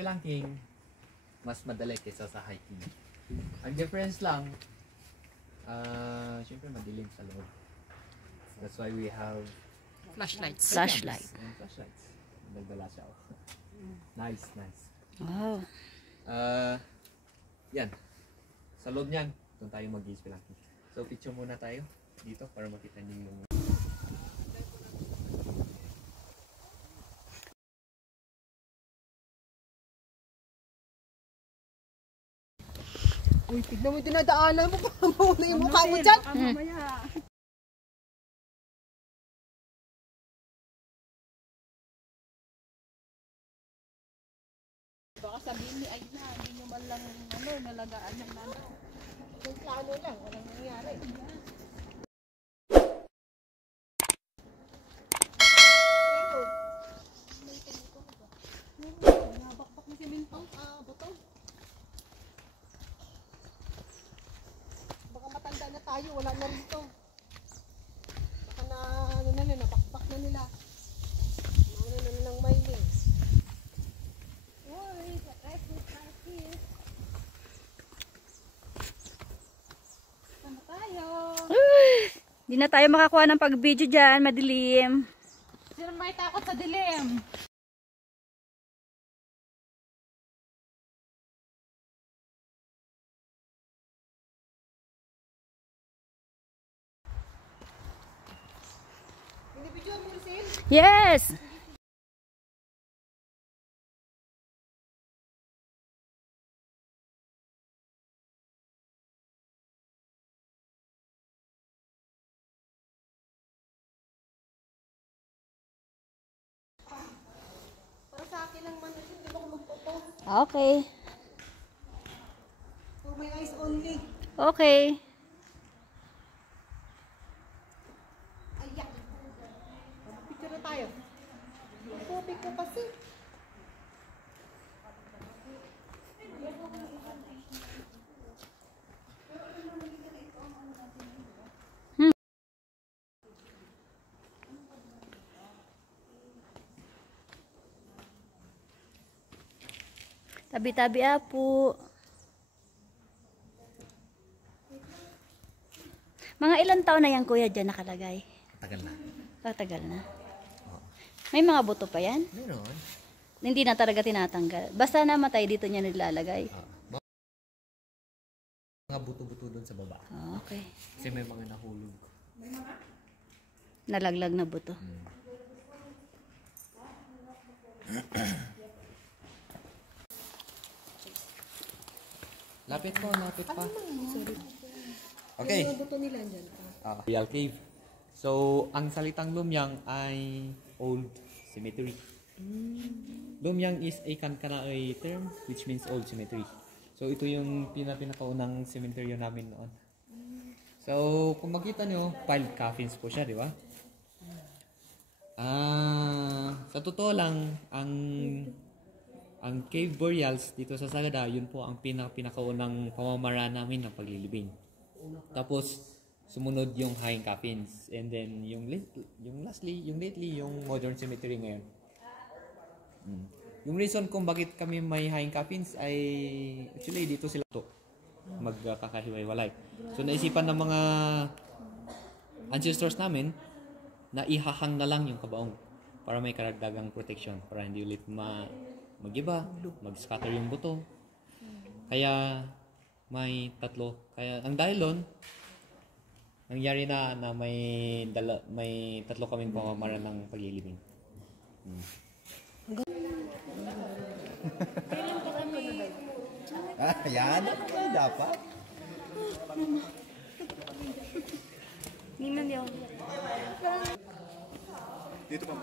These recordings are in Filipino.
spelunking, mas madali kaysa sa hiking. Ang difference lang, syempre madilim sa loob. That's why we have Flashlights. flashlights. Nagdala siya ako. Nice. Wow. Yan. Sa loob niyan, doon tayo mag-spelunking. So picture muna tayo dito para makita niyo yung Uy, tignan mo yung dinadaanan mo. Mauna yung mukha mo dyan. Baka sabihin ni Aina, hindi nyo man lang nalagaan ng nanay. Yung plano lang, walang nangyari. Nabakbak na si Mintong. Butong. Baka matanda na tayo, wala na rito. Baka napakbak na nila. Nauna na nilang mining. Uy, sama tayo. Hindi na tayo makakuha ng pag-video dyan, madilim. Sino may takot sa dilim? Binibidyo mo rin? Yes! Para sa akin lang man, hindi ba ako magpo-post? Okay. For my eyes only. Okay. Ayak. Picture na tayo. Topic ko kasi. Tabi-tabi po. Mga ilang taon na yan, kuya, dyan nakalagay? tagal na. Tagal na. Oo. May mga buto pa yan? Meron. Hindi na talaga tinatanggal. Basta namatay, dito niya nilalagay. Mga buto-buto doon sa baba. Okay. Kasi may mga nahulog. Nalaglag na buto. Lapit pa. Okay. Yung buto nila dyan. Real cave. So, ang salitang Lumyang ay old cemetery. Lumyang is a Kankanaey term which means old cemetery. So, ito yung pinakaunang cemetery namin noon. So, kung makita nyo, piled coffins po siya, di ba? Sa totoo lang, ang cave burials dito sa Sagada, yun po ang pinakaunang pamamaraan namin ng paglilibing. Tapos, sumunod yung hanging coffins. And then, yung lately, yung modern cemetery ngayon. Yung reason kung bakit kami may hanging coffins ay, actually, dito sila magkakahiwa-hiwalay. So, naisipan ng mga ancestors namin na ihahang na lang yung kabaong para may karagdagang protection, para hindi ulit mag-iba, mag-scatter yung buto. Kaya may tatlo. Kaya ang dahil doon, nangyari na may tatlo kaming pamamaraan ng paglilibing. Yan. Dapat. Niman yun. Dito pa.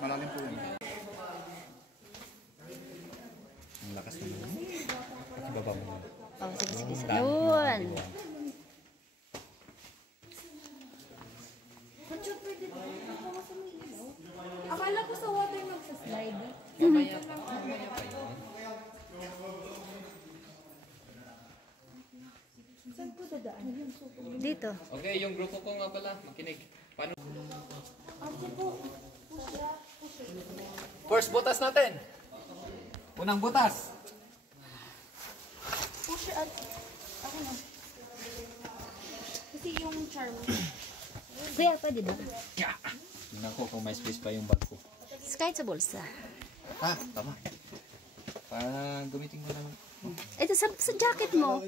Malalim po yun. Ang lakas naman. Pakibaba mo. Oh, sige. Yun. Akala ko sa water magsaslide. Mamaya pa yun. Saan po dadaan? Dito. Okay, yung grupo ko nga pala, makinig. Paano? Ako po. first butas natin. Unang butas. Push at ako na. Kasi yung charm. Kuya, pwede ba? Tingnan ko kung may space pa yung bag ko. Kahit sa bulsa. Ah, tama. Para gamitin ko naman. Ito sa jacket mo.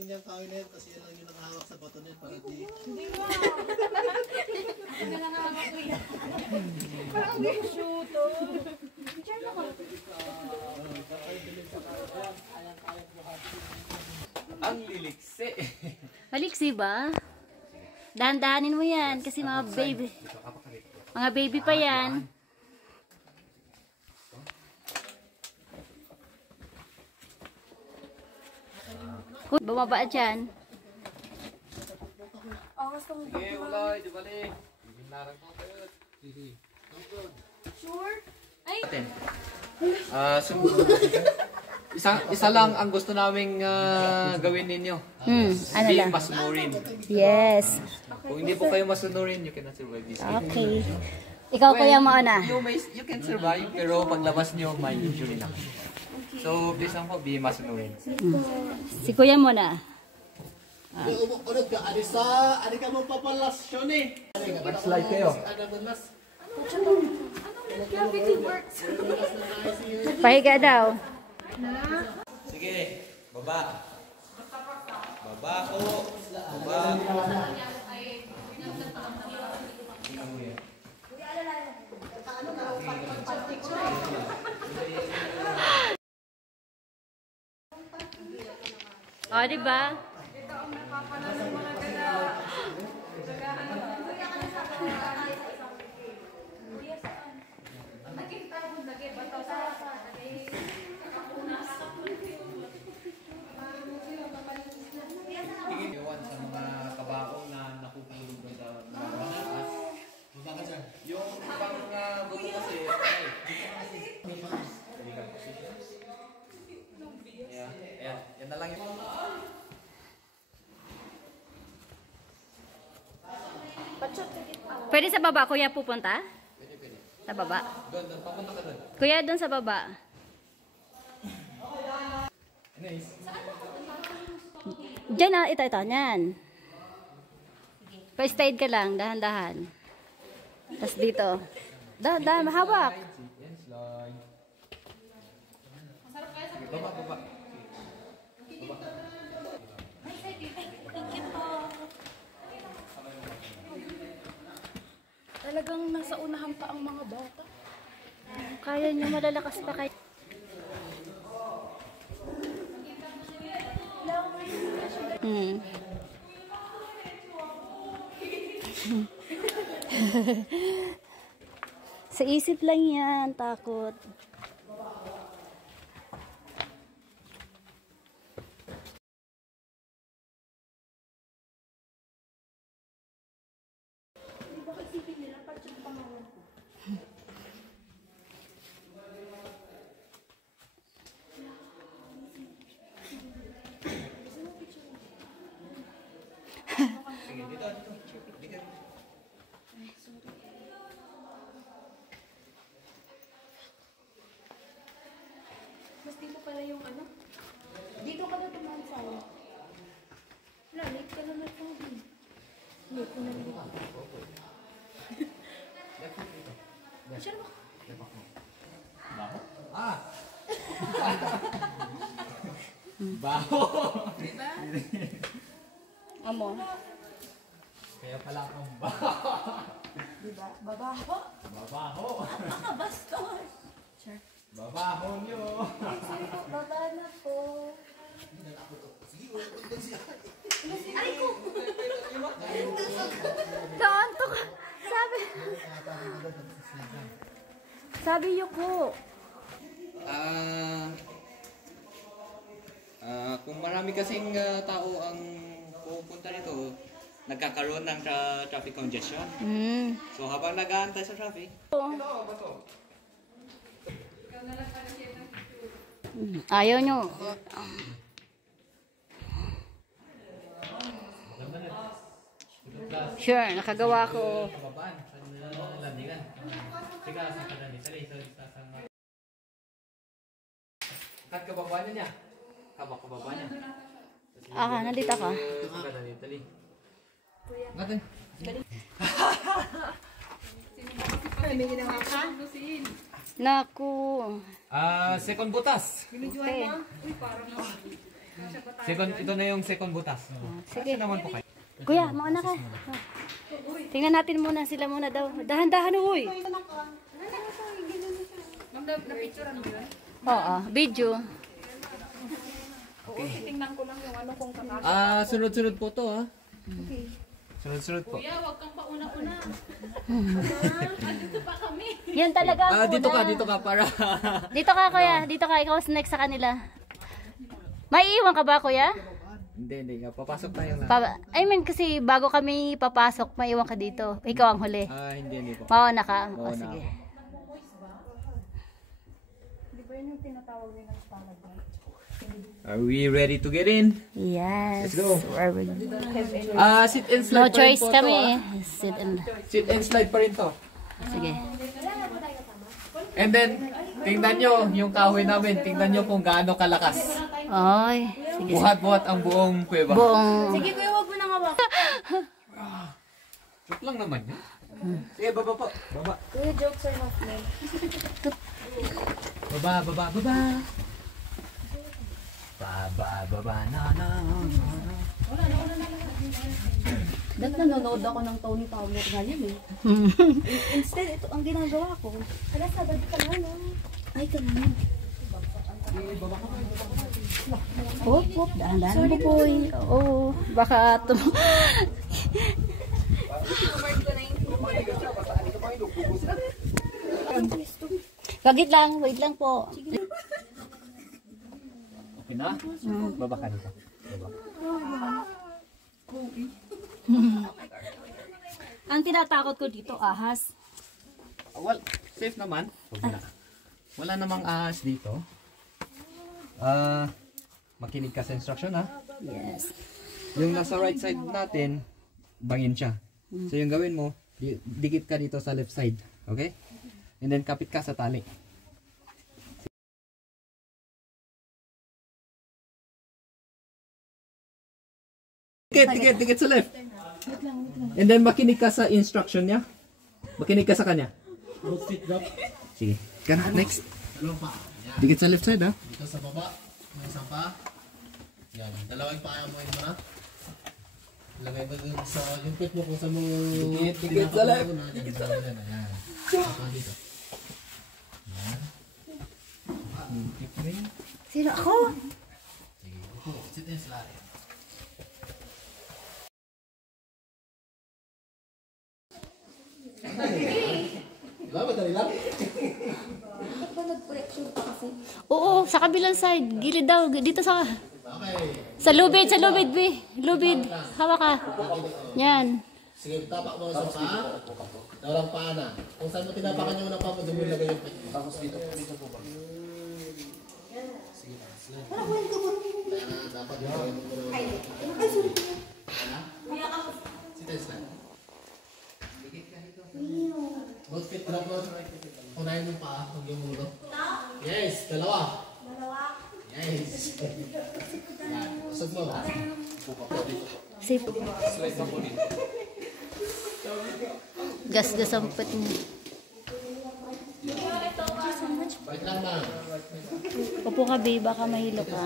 Ang liliksi. Maliksi ba? Dahan-dahanin mo yan kasi mga baby. Mga baby pa yan. Bumaba dyan. Sige, ulay, di bali. Sure? Ay, Isa lang ang gusto naming gawin ninyo. Ano Be lang? masunurin. Yes. Kung hindi po kayo masunurin, you cannot survive this game. Okay. Ikaw kuya mo na. You can survive, pero paglabas nyo, may injury na. So, please lang po, be masunurin. Si kuya mo na. Slide kayo. Pahiga daw. Sige, baba. Baba ko. Baba. O, diba? Iwan sa mga kabaong na nakupulog doon sa mga taas. Yung ibang buto kasi, ayan, yan na lang yun. Pwede sa baba, kuya pupunta? Pwede. Sa baba. Doon, papunta ka doon. Kuya, doon sa baba. Nice. Diyan na, ito, niyan. Pa-stayed ka lang, dahan-dahan. Tapos dito. Dahan, mahawak. Yan, slide. Sige, baba, baba. talagang nasa unahan pa ang mga bata. Kaya niyo, malalakas pa kayo. Sa isip lang yan, takot. Sige, dito. Dito. Mas dito pala yung ano? Dito ka na dumaan sa akin. Wala, late ka na lang din. Late ko na lang. Siya ba? Baho? Ah! Baho! Amo. Kaya pala akong baho. Diba? Babaho? Babaho. Bastos! Sure. Babaho nyo. Baba na po. Aray ko! Kaanto ka. Sabi Yuko. Kung marami kasing tao ang pupunta dito, nagkakaroon ng traffic congestion. So habang nag-aantay sa traffic, Ayaw nyo. Sure, nakagawa ko. babaan sa landingan. Sige, sa kadali. Sali, sa At kababa niya. Kababa niya. Nandito ka. Dali. Ngatin. Ay, may ginawa ka? Naku. Second butas. Okay. Ito na yung second butas. Sige. Naman po kayo. Kuya, mauna ka. Tingnan natin muna sila muna daw. Dahan-dahan, uy. Na-picturean mo yun? Oo, video. Oo, titingnan ko lang yung ano kung kakasya. Sunod-sunod po to ha. Sunod-sunod po. Kuya, huwag kang pauna-una. Andito pa kami. Yan talaga ang Dito ka para. Dito ka, kuya. Dito ka. Ikaw next sa kanila. May iwan ka ba, kuya? Hindi. Papasok tayo lang. I mean, kasi bago kami papasok, may iwan ka dito. Ikaw ang huli. Hindi po. Mauna ka. O, Mauna sige. Di ba yun yung tinatawag nilang palad na? Are we ready to get in? Yes. Let's go. Where we Sit and slide No pa rin choice po to, kami. ah. Sit and... Sit and slide pa rin to. Sige. And then, tingnan nyo yung kahoy namin. Tingnan nyo kung gaano kalakas. Oy. Sige. Buhat-buhat ang buong kuweba. Buong... Sige kuya, huwag mo nang hawak. Joke lang naman yun. Sige, baba po. Baba. Kuya, jokes are not meant. Baba. Baba, na. Ba't nanonood ako ng Tony Fowler ngayon eh? Instead, ito ang ginagawa ko. Ala, sabad ka na, no? Ay, kami. Hop, dahan-dahan po, boy. Oo. Baka Wait lang po. Okay na? Baba ka dito. Ang tinatakot ko dito, ahas. Well, safe naman. Wala namang ahas dito. Makinig ka sa instruction ha. Yes. Yung nasa right side natin, bangin siya. So yung gawin mo, dikit ka dito sa left side. Okay? And then kapit ka sa tali. Dikit sa left. And then makinig ka sa instruction niya. Makinig ka sa kanya. Sige. Kana, next. Dikit sa left side ha. Dito sa baba, may isa pa. Yan, dalawang paa mo yun na. Lagay mo dun sa yung pit mo kung saan mo Dikit sa left. Dikit sa left. Ayan. Saka dito. Sino ako? Sige, upo. Sit and slide. Diba? Madali lang? Oo, sa kabilang side. Gilid daw. Dito sa... Okay. Sa lubid, B. Lubid. Hawa ka. Yan. Sige, tapak mo sa paa. Dawalang paa na. Kung saan mo tinapakan yung unang paa mo, doon mo ilagay yung pit. Tapos dito. Dito po ba? Sige, slide. Dapat yung gawin mo na. Sit and slide. Both feet drop mo. Unahin yung paa, huwag yung ulo. Yes, dalawa. Yes. Yan, usad mo. Safe. Gas-gas ang pet niya. Wait lang ma'am. Upo ka, babe. Baka mahilo ka.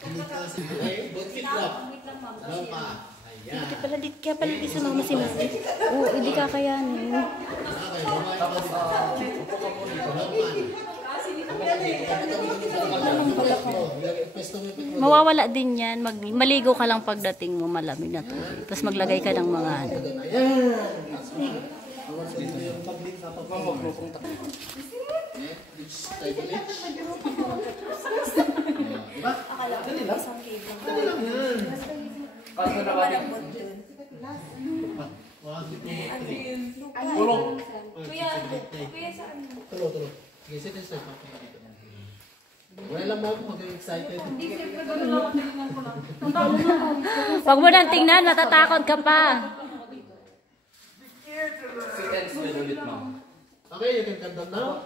Okay, both feet drop. Dalawang paa. Ayan. Kaya pala di sa mama si mama. Oo, hindi kakayanin. Okay, babae pa dito. Dalawang paa. Pesto mo yung pit mo. Mawawala din yan. Maligo ka lang pagdating mo, malamig na tubig. Tapos maglagay ka ng mga ano. Tight ulit. Diba? Dali lang. Dali lang yan. Kuya, saan? Tulo. Sige, sit and start. Wala lang ma'am, pag-excited. Huwag mo nang tingnan, matatakot ka pa. Sit and slide ulit, ma'am. Okay, you can count down now.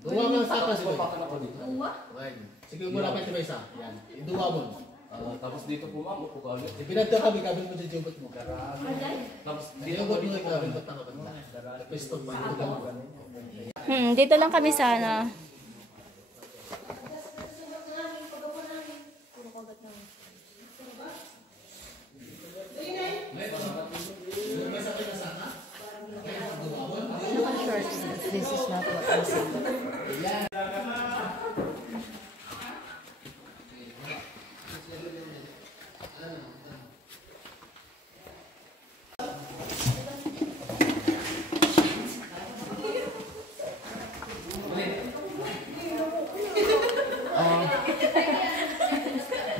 Duwa mga sakas ko. Uwa? Okay. Sige mo lang pa isa. Yan. Iduwa mo. Tapos dito po ma'am, upo ka ulit. Ipinagda kami, kabin mo sa jubot mo. Alay? Tapos Dito mo dito kabin mo tanga banda. Piston mo. Dito lang kami sa ano. This is not what I said.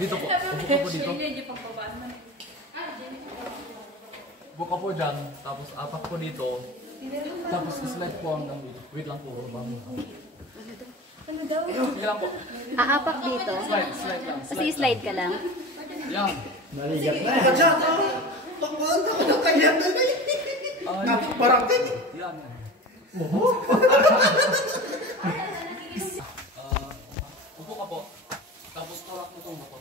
dito po. Upo po dito. Buka po dyan. Tapos apak po dito. Tapos slide po hanggang dito. Wait lang po. Sige lang po. Aapak dito. Slide lang. Kasi slide ka lang. Yan. Yan. Upo ka po. Tapos turak mo itong buko.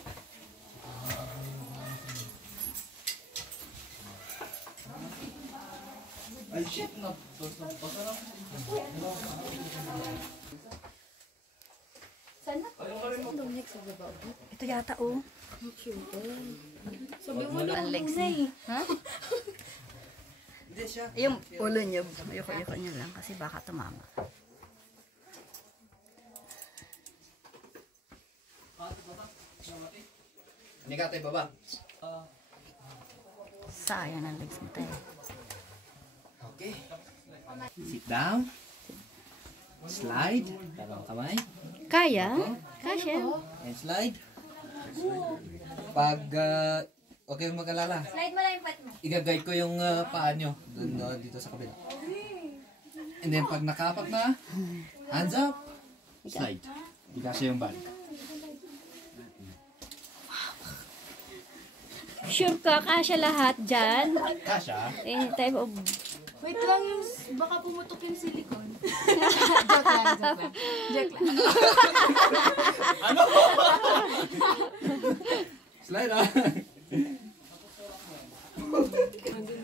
Ay shit na. Sana? Ito yata oh. Sabi mo na Ang legs. Ha? Yung ulo niyo, ayoko niyo lang kasi baka tumama. Hindi ka tayo baba. Sayang ang legs mo tayo. Okay. Sit down. Slide. Dalawang kamay. Kaya? Kasya. And slide. Pag okay mag-alala, Slide mo lang yung pat mo. i-guide ko yung paa nyo dun, dito sa kabila. And then pag nakapak na, hands up, slide. Ikasya yung bag. Sure ka, kasya lahat dyan. Kasya? In time of... Wait lang yung, baka pumutok yung silicone. Joke lang. Joke lang. Slide ah.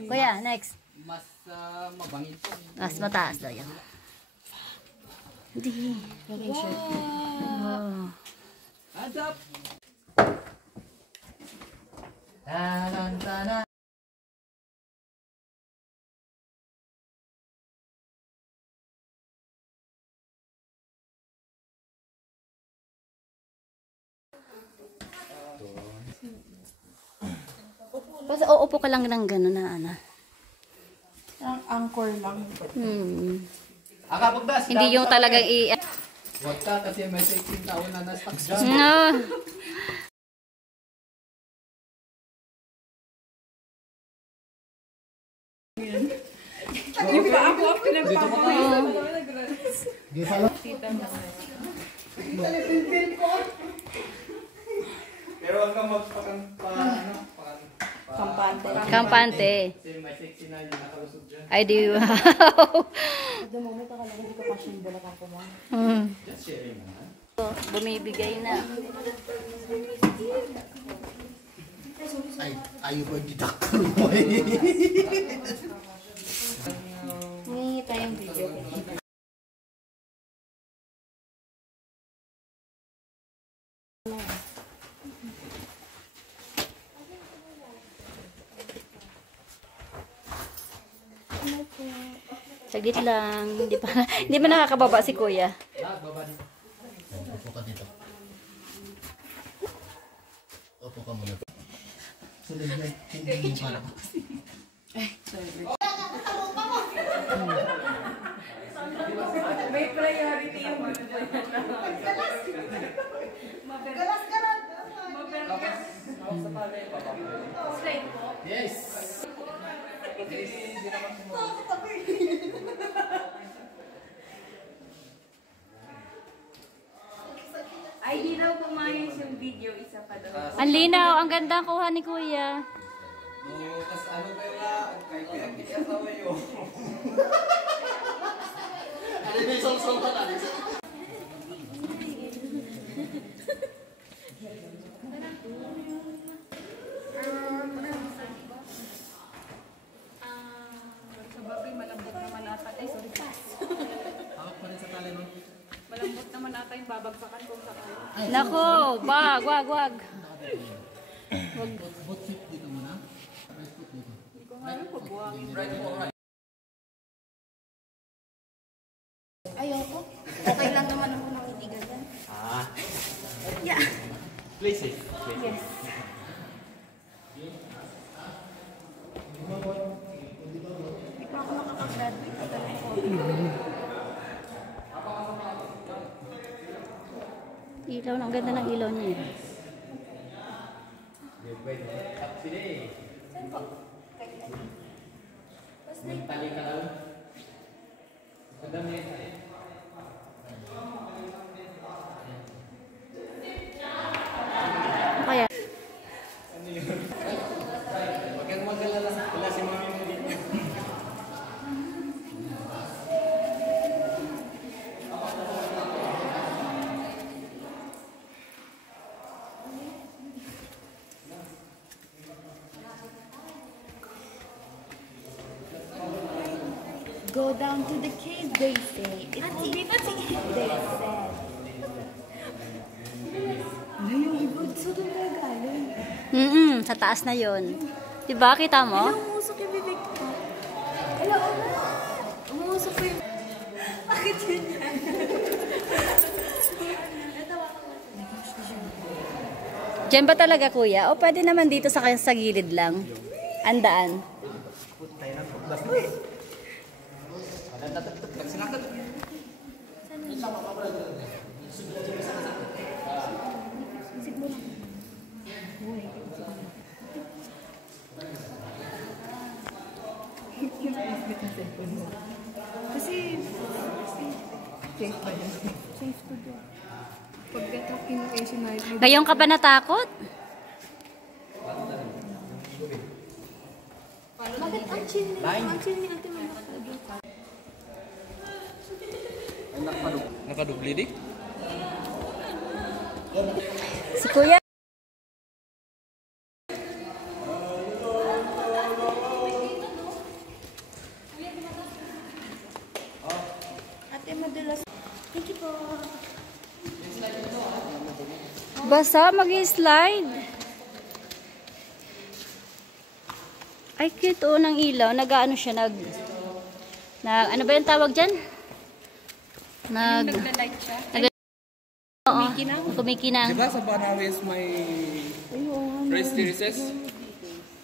Kuya, next. Mas mabangin po. Mas mataas daw yan. Hindi. Wow. Hands up. Tanan. Basta uupo ka lang ng gano'n na ano. Ang anchor lang. Akapagdas. Hindi yung talagang i... Huwag ka kasi may 16 taon na na-stuck dyan. No. Hindi ba ako pinagpapawin? Pero huwag kang Kampante. Kampante. Kasi may 69 yung nakalusog dyan. Ay, di wow. The moment akala ko hindi ko pa siya bulak ako mo. Just sharing naman. Bumibigay na. Ay, ayaw ba didaktal mo eh. Hingi tayong video. Saglit lang. Hindi pa nakakababa si kuya. Upo ka dito. Upo ka muna. Sunod na, hindi mo para ko. May priority yung Yes! Ay, di daw pumayos yung video, isa pa daw. Ang linaw. Ang ganda ang kuha ni kuya. Tapos ano kaya, kaya hindi asawa yun. Sa bagay, malambot naman ata. Ay, sorry, pass. Hawak pa rin sa tali nun. Malambot naman ata yung babagsakan kung sakali. Nako, wag. Both feet dito muna. Right foot dito. Hindi ko nga alam kung buhangin. Ayoko. Okay lang naman ako ng hindi ganyan. Yeah. Place it. Yes. Hindi pa ako makakagraduate. Patalang ko. Ilaw, ang ganda ng ilaw niya. Saan po? Mentally ka lang. Kaya, Huwag kang mag-alala. Wala si mami mo dito. Go down to the cave, they say. It will be safe, they said. Ano yung ibod? Saan doon ka galing? sa taas na yon. Diba, kita mo? Umusok yung bibig ko. Hello, umusok ko yung... Bakit yun yan? Diyan ba talaga, kuya? O pwede naman dito sa gilid lang? Andaan. Kasi safe pa yun. Safe to do. Pagdating ng Asian night, Ngayon ka ba natakot? Bakit ang chill ni Ate Mama? Nakadubli di? Si kuya. Ate, madalas. Thank you po. Basta mag-slide. Ay, cute oh, ng ilaw. Nag-ano siya, ano ba yung tawag dyan? nagla-light siya. Oo, kumikinang. Diba sa Banawis may race recess?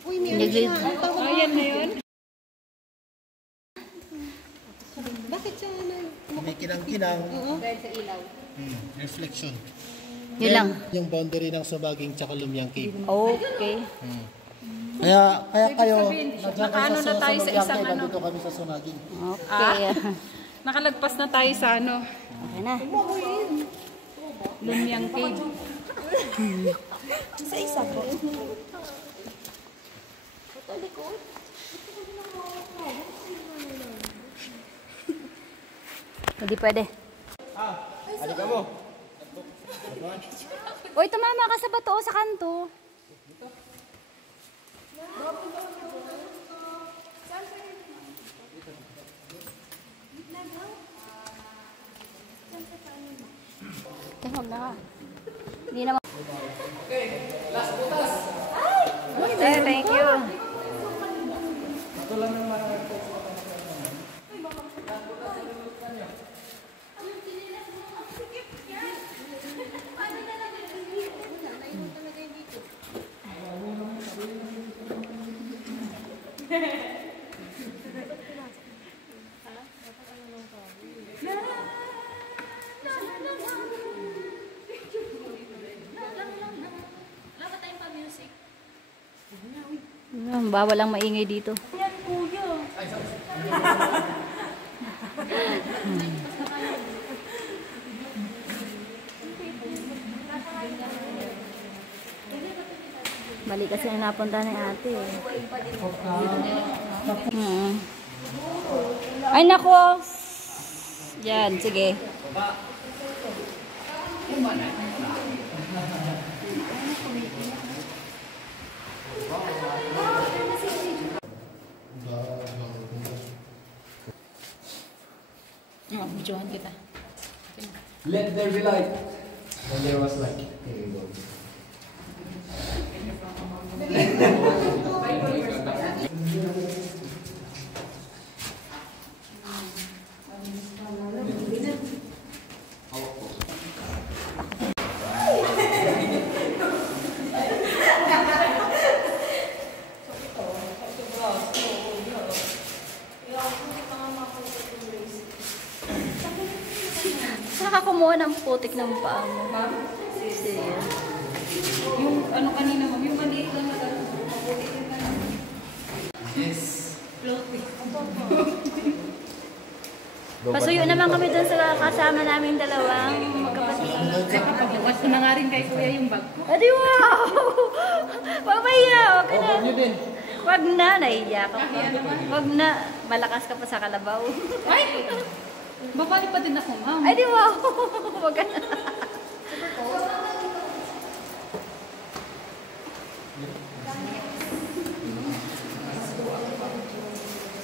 Ayan na yun. May kinang-kinang. Dahil sa ilaw. Reflection. Yun lang. Yung boundary ng Subaging tsaka Lumyang Cave. Okay. Kaya kayo, nakaano na tayo sa isang ano. Nandito kami sa Sumaging. Okay. Nakalagpas na tayo sa ano. Okay na. Lumyang cave. Sa isa po. Hindi pwede. Halika mo. Uy, tumama ka sa bato o sa kanto. Huwag na ka. Hindi naman. Okay, last butas. Ay, thank you. Ito lang naman. Bawal lang maingay dito. Yan, kuya. Balik kasi na napunta ni ate. Ay nako. Yan, sige. Oh, videohan kita. Let there be light. And there was light. Nakakumuha ng putik ng paa mo. Kasi, Yung ano kanina, ma'am, yung maliit lang na gano'n. Mabuti yung kanina. Yes. Floating. pasuyo naman kami dun sa kasama namin dalawang magkapatid. Pagbukas ko na nga rin kay Kuya yung bag ko. Adi, wow! Mamaya, wag ka na. Nyo din. Wag na, naiya ka pa. Wag na, malakas ka pa sa kalabaw. Ay! Babalik pa din ako, ma'am. Ay, di wow! Wag ka na.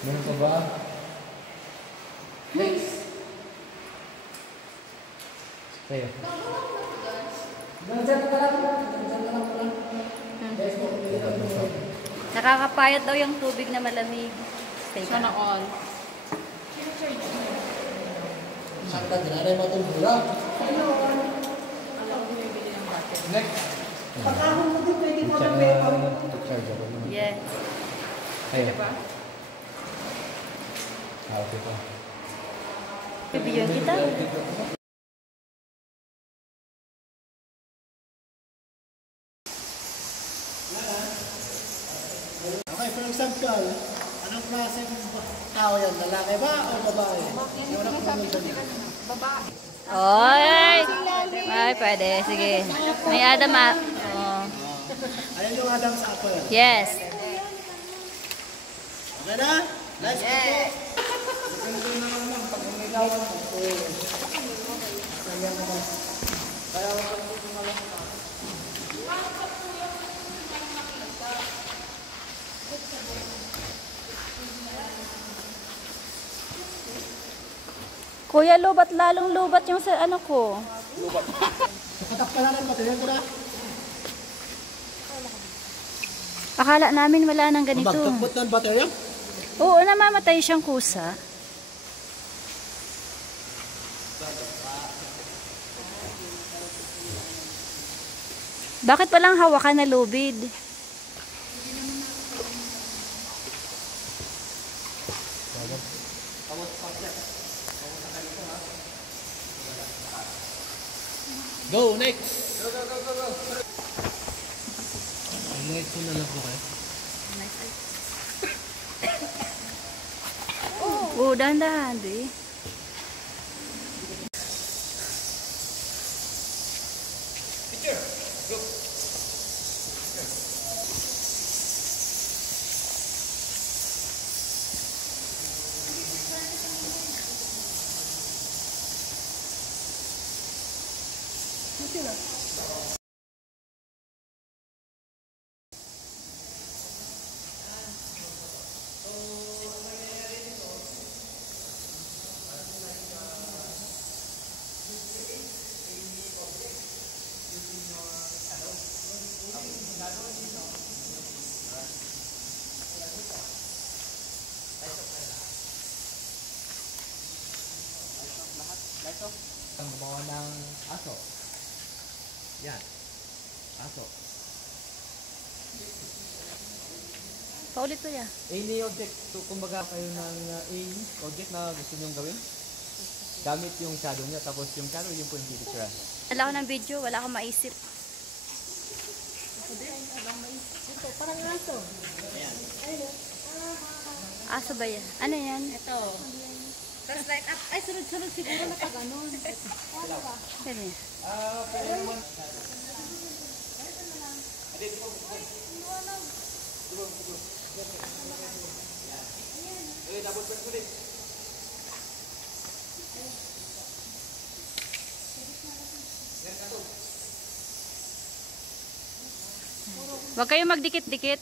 Meron pa ba? Next. Tayo. Nakakapayat daw yung tubig na malamig. Stay ka. Sana all. Sakta, dinanay mo itong bura. Next. Pagkahon mo din, pwede mo na meron. Yes. Tayo. Diba? Okay pa. Bibigyan kita. Okay, for example, anong klaseng tao yan? Lalaki ba o babae? Yung anak mo dyan. Oy! Ay, pwede. Sige. May Adam ah. Oh. Ayan yung Adam's apple. Yes. Okay na? Nice yeah. Kuya, lubat lalong lubat yung sa ano ko. Katakpalanan mo, tingnan ko na. Akala namin wala nang ganito. Magtakbot ng baterya? Oo, namamatay siyang kusa. Bakit palang hawakan na lubid? Go, next! Go! Next ko na lang po kayo. Oo, dahan-dahan, di. Ang gumawa ng aso. Yan. Aso. Paulit ko ya. Any object, so, kumbaga kayo ng any object na gusto nyong gawin, gamit yung shadow niya, tapos yung shadow yung po yung picture. Wala ako ng video, wala akong maisip. Parang aso. Aso ba yan? Ano yan? Ito. Tapos like, ay, sunod-sunod siguro na pag ganun. Ano yan? Huwag kayo magdikit-dikit.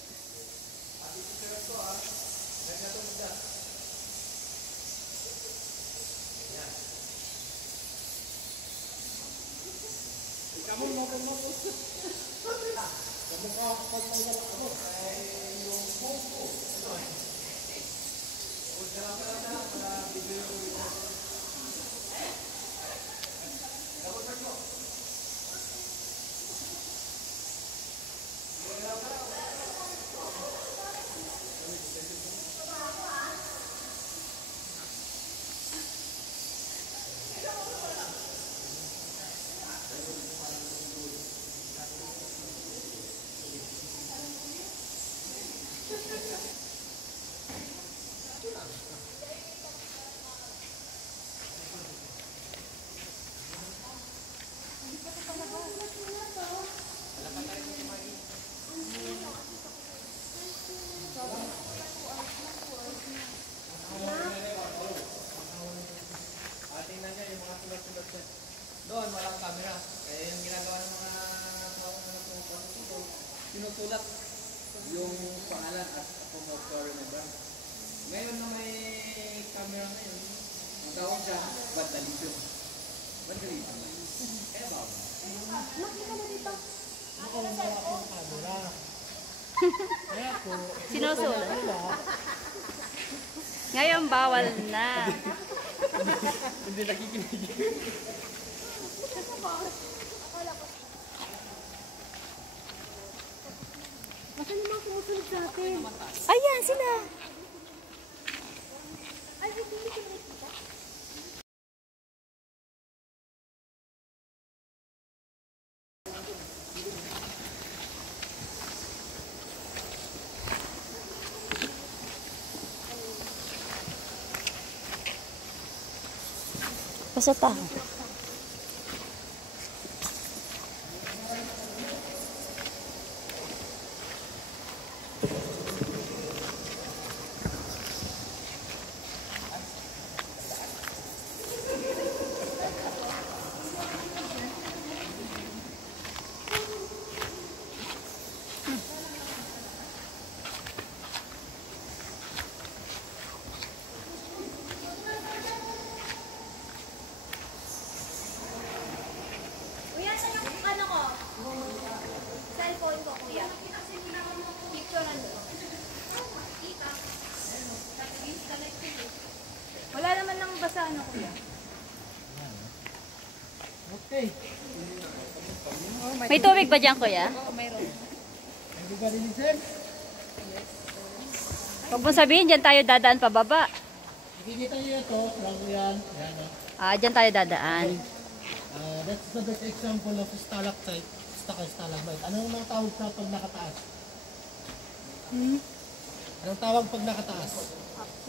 Tingnan niya yung mga sulat-sulat dyan. Doon, walang camera. Kaya yung ginagawa ng mga tao na nagpupunta dito, sinusulat yung pangalan at kung remember. Ngayon na may camera ngayon, ang tawag dyan, vandalism. Vandalism. Eh, ba? Nakita na dito. Sinusulat. Ngayon, bawal na. Hindi nakikinig. Baka naman kumusunod sa atin. Ayan sila. Ay, hindi ko nakikita. Pasata. Kuya, saan yung ano ko? Cellphone ko, kuya. Picture nandun. Wala naman nang basa ano, kuya. Okay. May tubig ba dyan, kuya? Everybody listen. Huwag mo sabihin, dyan tayo dadaan pababa. Nakikita niyo ito, lang yan. Yan, Dyan tayo dadaan. that's the best example of stalactite, stalagmite. Anong mga tawag sa pag nakataas? Anong tawag pag nakataas?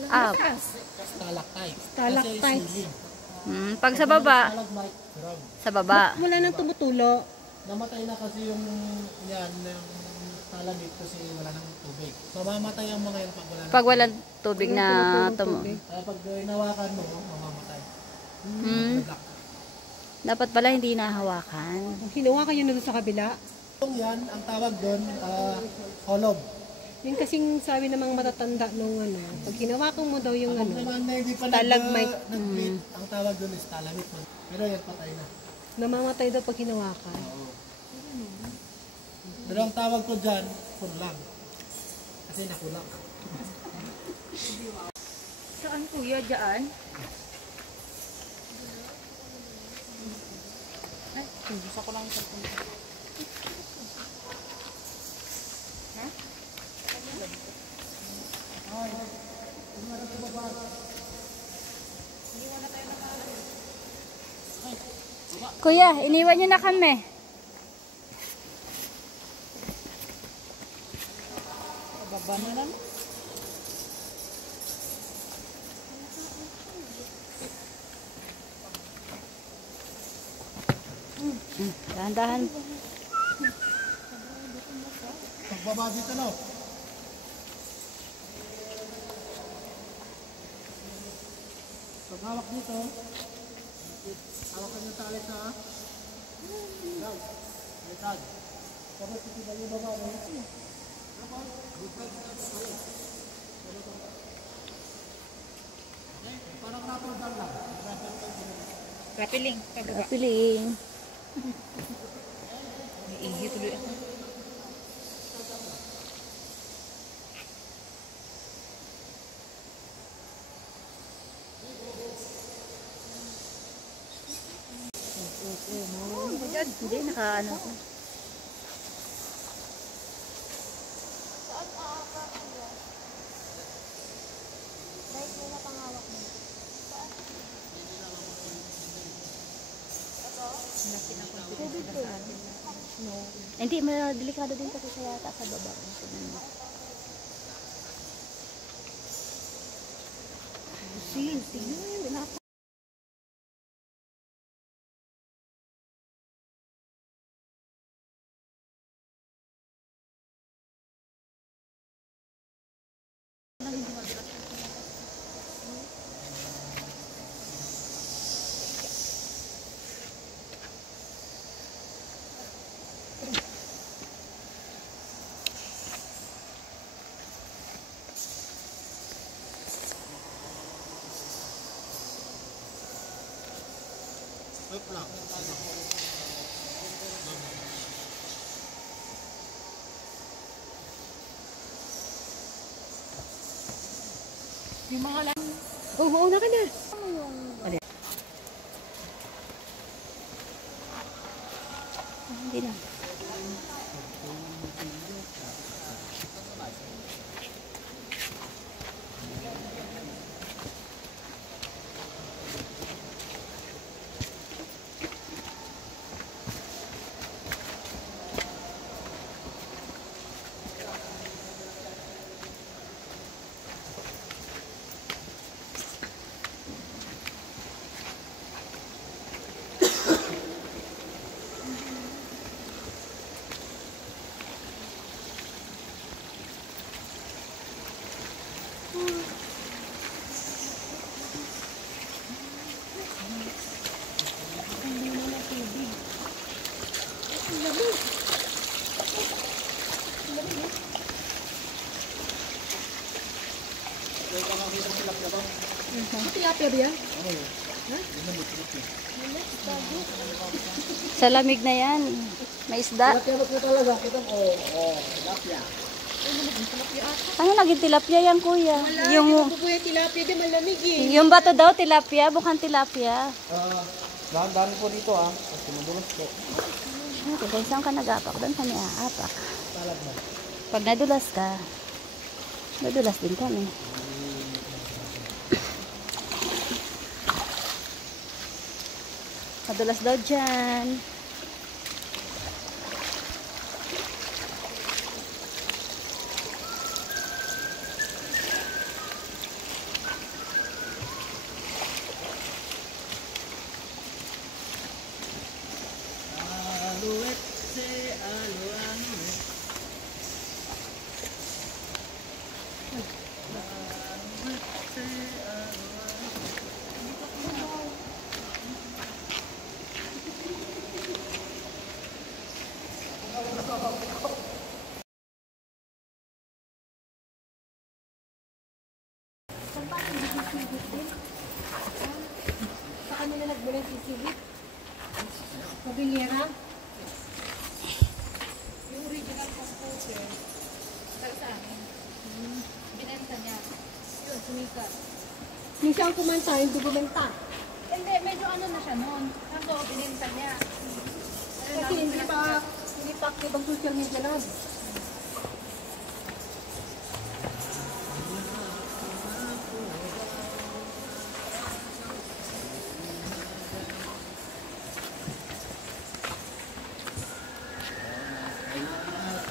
Stalactite. Stalactite. Kasi ceiling. Pag sa baba, Stalagmite, ground. sa baba. Wala nang tumutulo. Namatay na kasi yung yan, yung talamit kasi wala nang tubig. So mamatay ang mga yan pag wala nang Pag walang tubig na tumo. Kaya pag inawakan mo, mamamatay. Black. Dapat pala hindi nahawakan. Hinawa kayo na doon sa kabila. Yung yan, ang tawag doon, holob. Yung kasing sabi ng mga matatanda nung ano, pag hinawakan mo daw yung Pag ano, naman na hindi pa stalagmite. nag-bleed, ang tawag doon is talamit. Pero yan, patay na. namamatay daw pag hinawakan. Pero ang tawag ko dyan, kurlang. Kasi nakulak. Saan kuya? Dyan? Gusto ko lang sa Kuya, iniwan niyo na kami. baba na lang. Dahan-dahan. Pagbaba dito, no? Paghawak dito, hawakan yung tali sa ground. Litag. Kapiling, pababa. Piling. Iihi tuloy ako. Hindi, naka-ano. Hindi, delikado din kasi sa yata sa baba. Sis, tignan mo yun. Binata. Yung mga lang. Oo, na ka na. Hindi na. Tilapia ba yan? Sa lamig na yan. May isda. Ano naging tilapia yan, kuya? Yung Kuya, tilapia di malamig eh. yung bato daw tilapia, bukan tilapia. Dahan-dahan po dito kasi madulas po. Okay, kung saan ka nag-apak, doon kami aapak. Pag nadulas ka, nadulas din kami. Nadulas daw dyan. Sa kanila nagbulang sisigit. Pabiliera. Yung original composer, para sa akin. Binenta niya. Yun, sumikat. Hindi siya ang kumanta, yung dokumenta. Hindi, medyo ano na siya noon. Kaso, binenta niya. Kasi hindi pa active ang social media nun.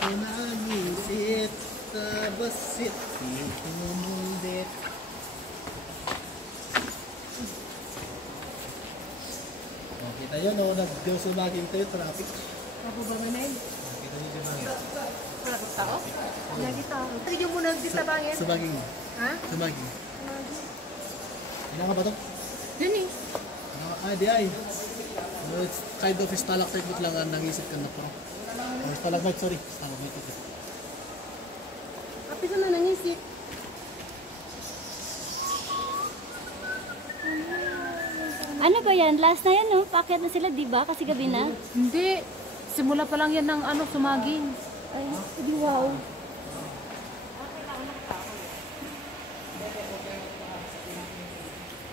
Nagisit sa basit, tinumundit. Kita nyo, no? Nag-sumaging tayo, traffic. Ako ba naman? Kita nyo sumaging. Wala kang tao? Lagi tao. Tignan mo na ditabangin. Sumaging. Ha? Sumaging. Ilan ka ba ito? Yun eh. Di ay. No, it's kind of stalactite lang ang nangisip ka na po. Stalagmite, sorry. Stalagmite ito. Kapit na nangisip. Ano ba yan? Last na yan, no? Paakyat na sila, di ba? Kasi gabi na. Hindi. Simula pa lang yan ng ano, sumaging. Ay, di wow.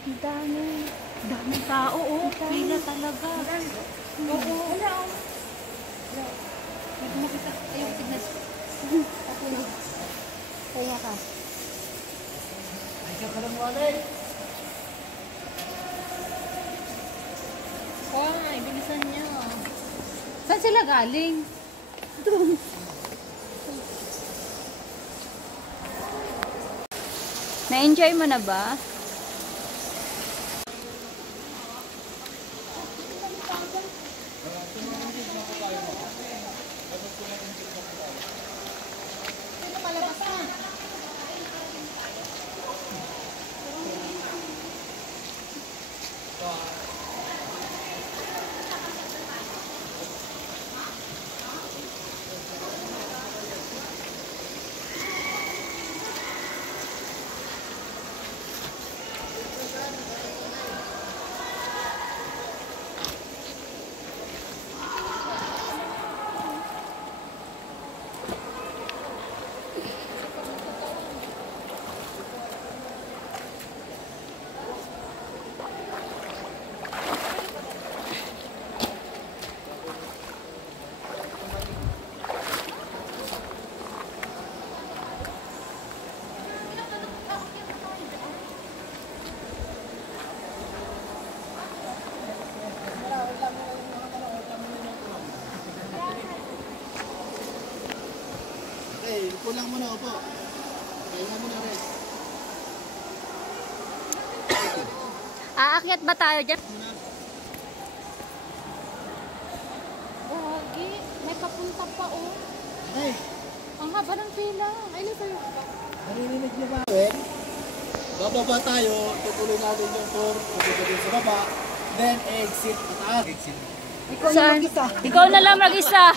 Ang dami. Daming tao, oh. Pila talaga. Oo. Wala, oh. Ayaw, tignan. Kaya ka. Ay, ka pa ng wallet. Ay, bilisan niyo. Saan sila galing? Na-enjoy mo na ba? Okay, kulang muna upo. Kaya muna rin. Aakyat ba tayo dyan? Gagi, may papunta pa, oh. Ay, Ang haba ng pila. Ay, nasa iyo. narinig niyo ba? Bababa tayo, tutuloy natin yung tour, tutuloy sa baba, then exit pataas. Exit. Saan? Ikaw na lang mag-isa.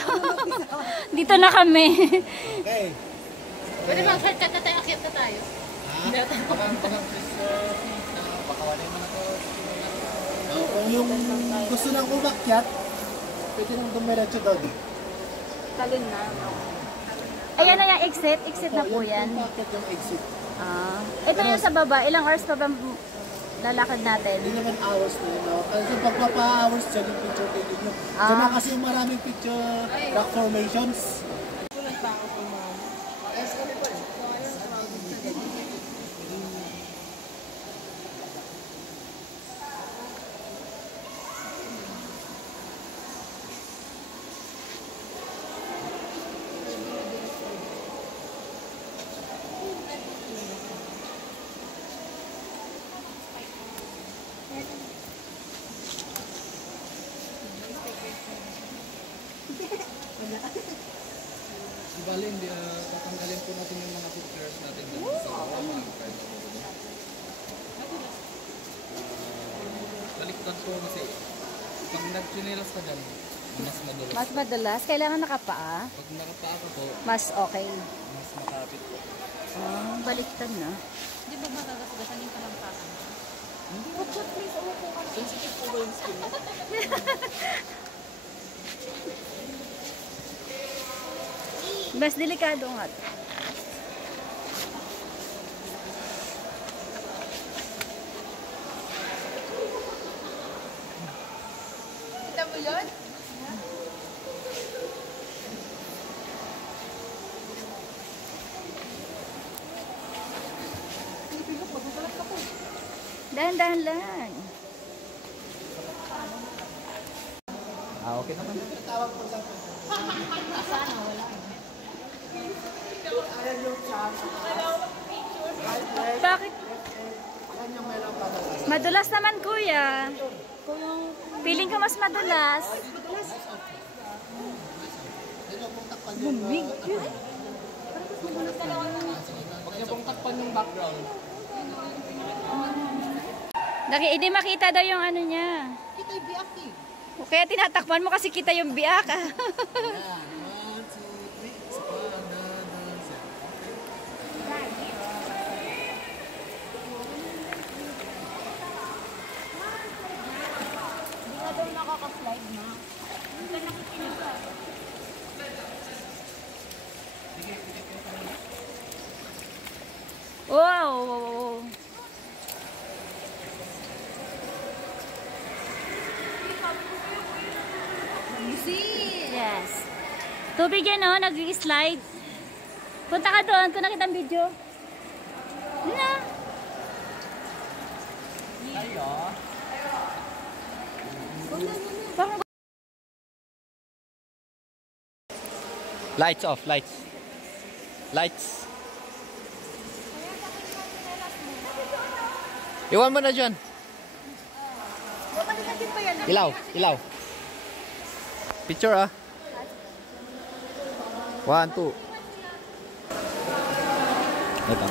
Dito na kami. Okay. Pwede bang shortcut na tayo, akyat na tayo? Kung yung gusto nang umakyat, pwede nang dumiretso doon. Talon na. Ayan na yung exit. Exit na po yan. Umakyat yung exit. Ah. Ito yung sa baba. Ilang hours pa ba lalakad natin? Hindi naman hours na yun. No? Kasi pagpapa-hours dyan yung picture taking nyo. Dyan na kasi yung maraming picture rock formations. Di bali, tatanggalin po natin yung mga pictures natin dito sa baba, mga friends. Baliktad po kasi pag nag-chinilas ka dyan, mas madulas. Mas madalas. Kailangan nakapaa. Pag nakapaa ka po, Mas okay. mas makapit po. Ah, baliktad na. Di ba magagasgasan yung kalampakan? Sensitive po ba yung skin mo? Mas delikado nga. Kita mo yun? Dahan-dahan lang. Okay naman. Bakit? Madulas naman, kuya. Feeling ko mas madulas. Bumig. Huwag niyo pong takpan yung background. Hindi makita daw yung ano niya. Kita yung biaki. Kaya tinatakpan mo kasi kita yung biak. Yan. 1, 2, 3. Isa pa. Another set. Hindi ka daw nakaka-slide na. Hindi ka nakikinig ka. Wow! Yes. Tubig yan, oh, nag-slide. Punta ka doon kung nakita ang video. Na. Parang Lights off, lights. Lights. Iwan mo na dyan. Ilaw, ilaw. Picture ah. 1, 2. Ito.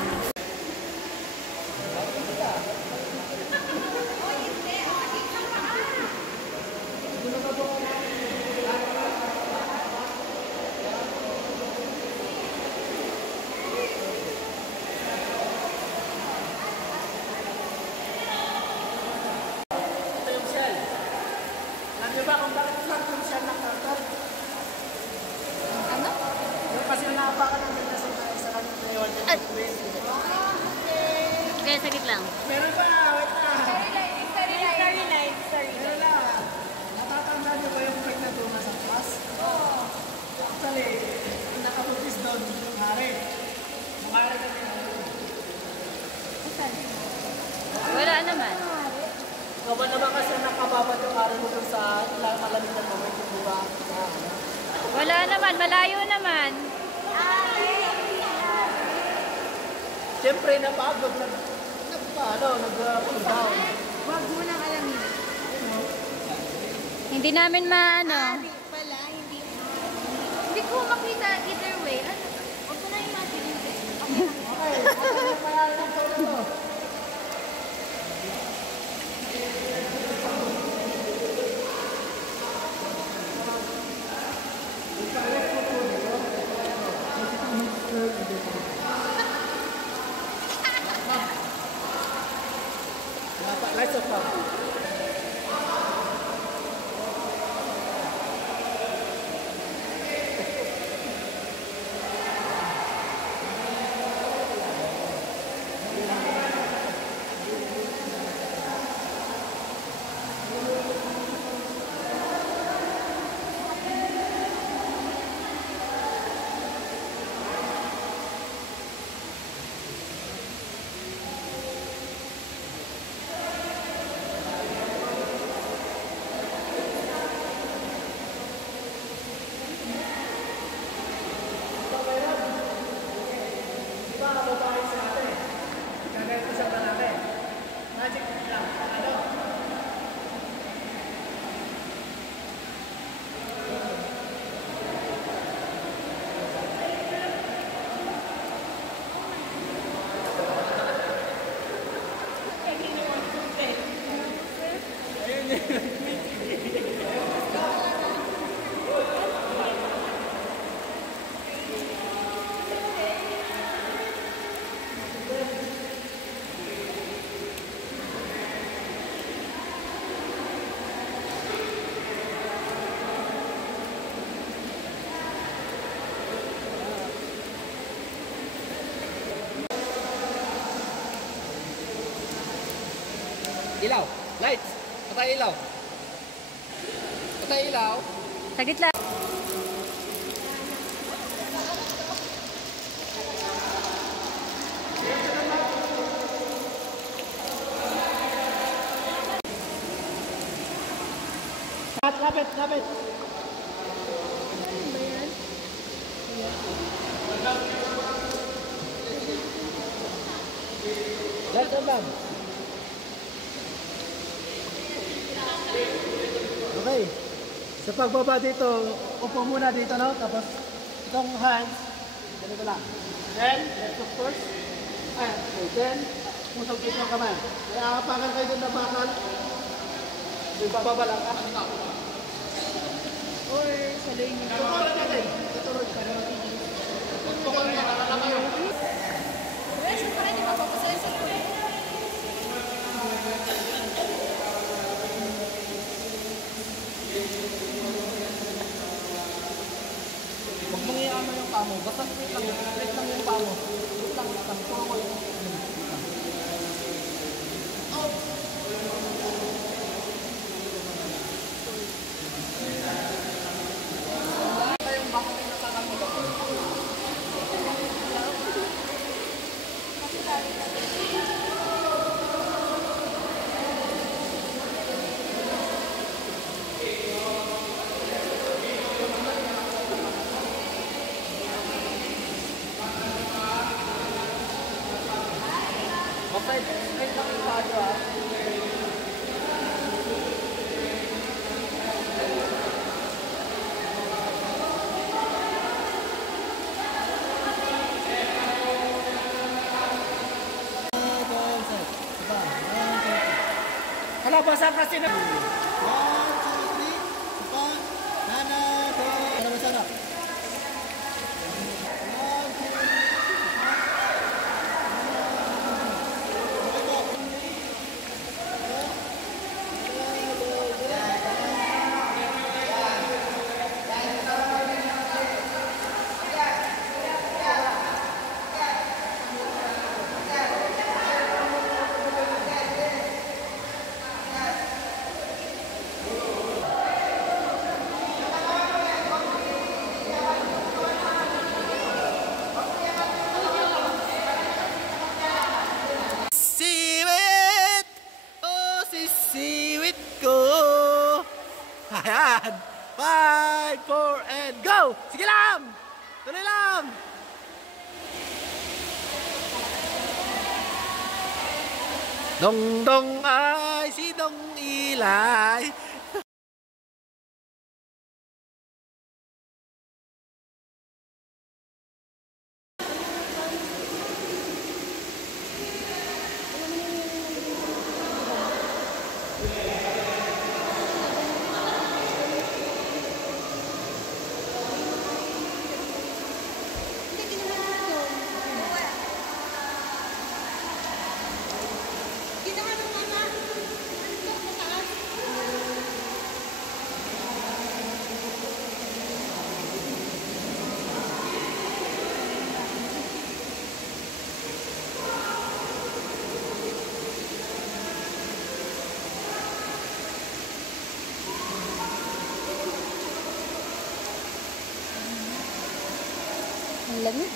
Alam niyo ba kung bakit lang yung shell ng carton? ano? Yung kasi naapakan ng ganyan sa kanyang naiwan niya. Kaya saglit lang. Meron pa, wait na. Starry night. Meron na. Natatanda niyo ba yung pag natuman sa class? Oo. Actually, yung nakabutis doon, yung hari. Yung hari kasi Wala naman. Kawa naman kasi nakababad yung hari mo doon sa malamig na moment, di ba? Wala naman. Malayo naman. Siyempre, napagod. Nag-cool down. Wag mo nang alamin. Hindi namin maano. Pala, hindi. Hindi ko makita either way. Ano? Huwag ko na imagine. Okay lang. Lights off now. Ilaw. Lights. Patay ilaw. Patay ilaw. Saglit lang. Lapit, lapit. Lights on lang. Okay. Sa pagbaba dito, upo muna dito, no? Tapos, itong hands, ganito lang. Then, left of course. Ayan, okay. Then, pusog dito ang kamay. Kaya apakan kayo doon na bakal. Yung bababa lang, Or sa learning ko. Well, sa parang di ba papasaya sa learning? Huwag mong iaama yung pamo. Basta straight lang yung pamo. Straight lang. Forward. Straight lang yung pado ah. Kalabasan kasi na. 1, 2, 3, 4, kalabasan na. Siwit! Oh, si siwit ko! Ayan! 5, 4, and go! Sige lang! Tuloy lang! Dong dong ay si dong ilay. Ginawa ng mama. Ito, mataas. Ang lamig.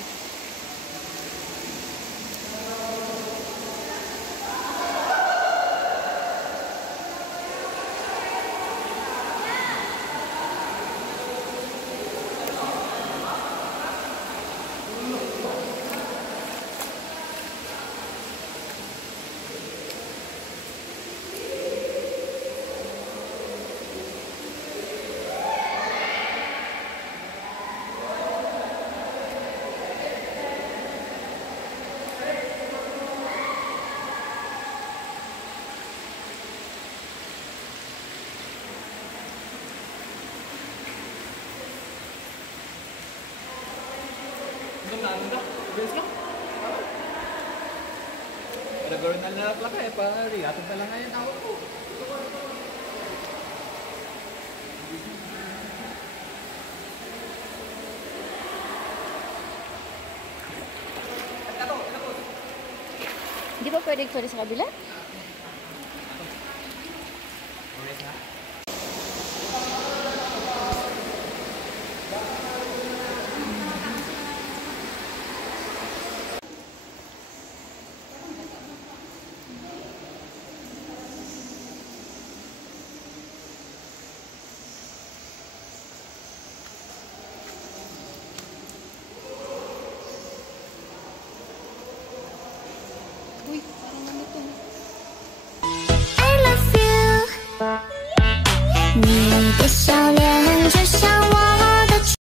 Nagkaroon na nalaklaka eh, pari. Atong na lang ngayon ako po. Di ba pwede pwede sa kabila?